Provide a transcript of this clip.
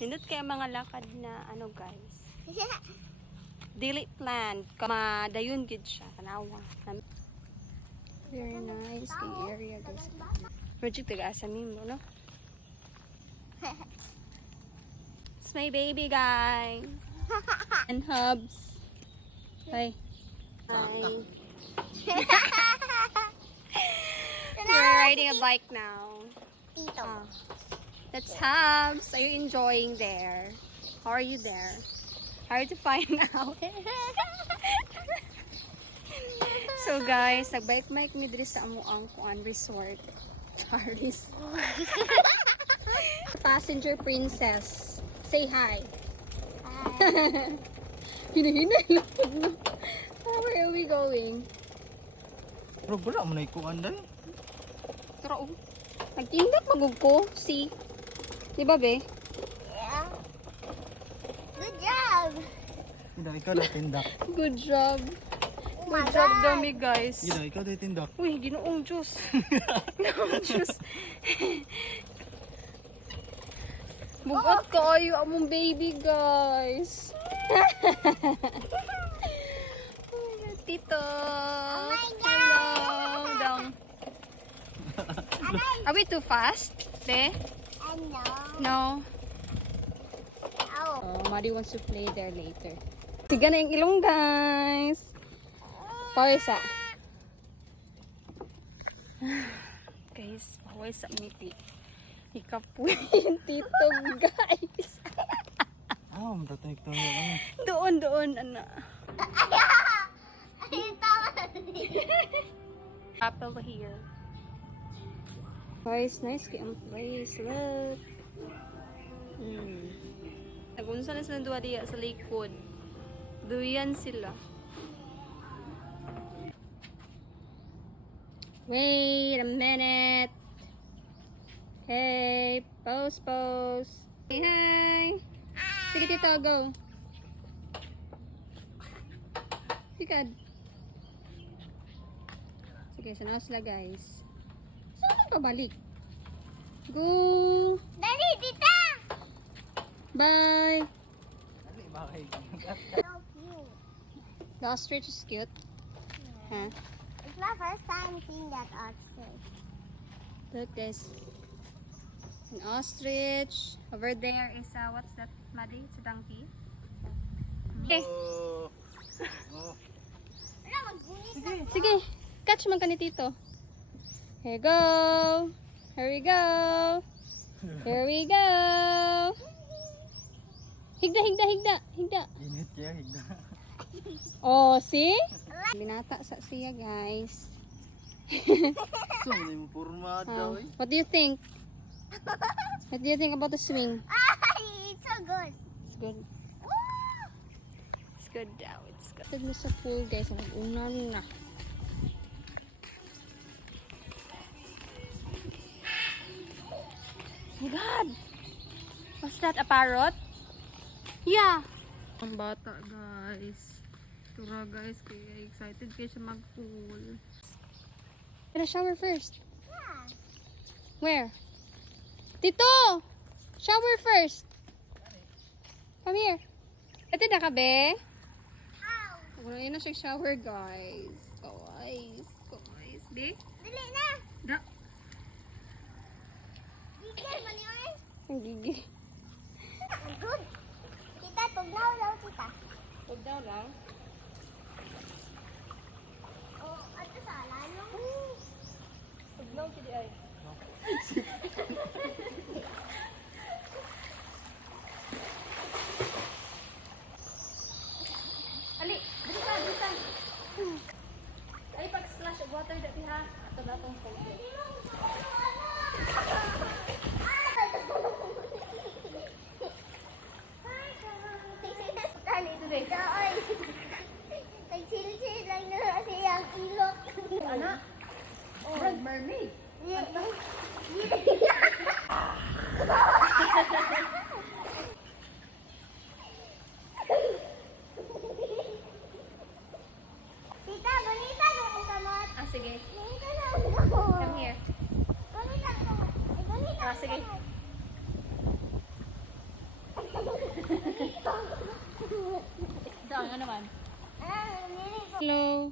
Nindot kaya mga lakad na ano guys. Daily plan. Madayon gid siya. Tanawa. Very nice the area guys. Project taga-asa nimo, no? It's my baby guys. And Hubs. Hi. Hi. We're riding a bike now. Tito. That's Hubs. Are you enjoying there? How are you there? Hard to find out. So guys, nagbike-bike mi diri sa amuang kuan resort. Charlie's. Passenger princess. Say hi. Hi. Hina-hina. Where are we going? Bro, wala mo na ikuan dahil. Tara, nagtindak magug ko. See? Di ba, be? Yeah. Good job. Gina, ikaw na tindak. Good job. Oh my Good job, God. dami, guys. Gina, ikaw na tindak. Uy, ginoong juice. Ginoong juice. Bugat kayo among baby, guys. Tito. Oh my God. Hello. Dong. Are we too fast? De? I know. No. Oh. Oh, Mari wants to play there later. Siga na yung ilong, guys. Pawis ah. Guys, pawis sa miti. Ikapoy yung tito, guys. Ah, matatanik to ano. Doon, ana. Apple here. Guys, nice kayong place. Look. Nagunsa na sila duwa diya sa likod. Duyan sila. Wait a minute. Hey, pose. Hey, hi. Sige, tito, go. Sikad. Sige, sana sila, guys. Saan pabalik? Go. Dali, tita. Bye. Dali, bakay. So cute. The ostrich is cute. Huh? It's my first time seeing that ostrich. Look, guys. An ostrich. Over there is what's that, Maddie? It's a donkey. Okay. Oh. Oh. Wala, magbulit na. Sige. Catch man ka ni Tito. Here we go. Here we go. Here we go. Higda. Init kaya, higda. Oh, see? Binata sa siya, guys. So, hindi mo purma daw eh. What do you think? What do you think about the swing? It's so good. It's good. Woo! It's good daw. It's good. Tignan sa pool, guys. Mag-una na. Oh my God! What's that? A parrot? Yeah. Ang bata, guys. Tura, guys. Kaya excited kayo siya mag-pool. Gonna shower first. Yeah. Where? Tito! Shower first. Come here. Ito na ka, be? Ow. Wala yun na siya shower, guys. Guys. Be? Dali na. Da. Gigil, maniwin. Ang gigi. Good. Tita, tugnaw daw, tita. Huwag daw lang. Oh, ato sa lalong. Huwag daw, kidi ay. Ali, dali ka. Ay, pag-splash of water dati ha. Ito na itong phone. Dali, today. Ito, ano naman? Niligo. Hello.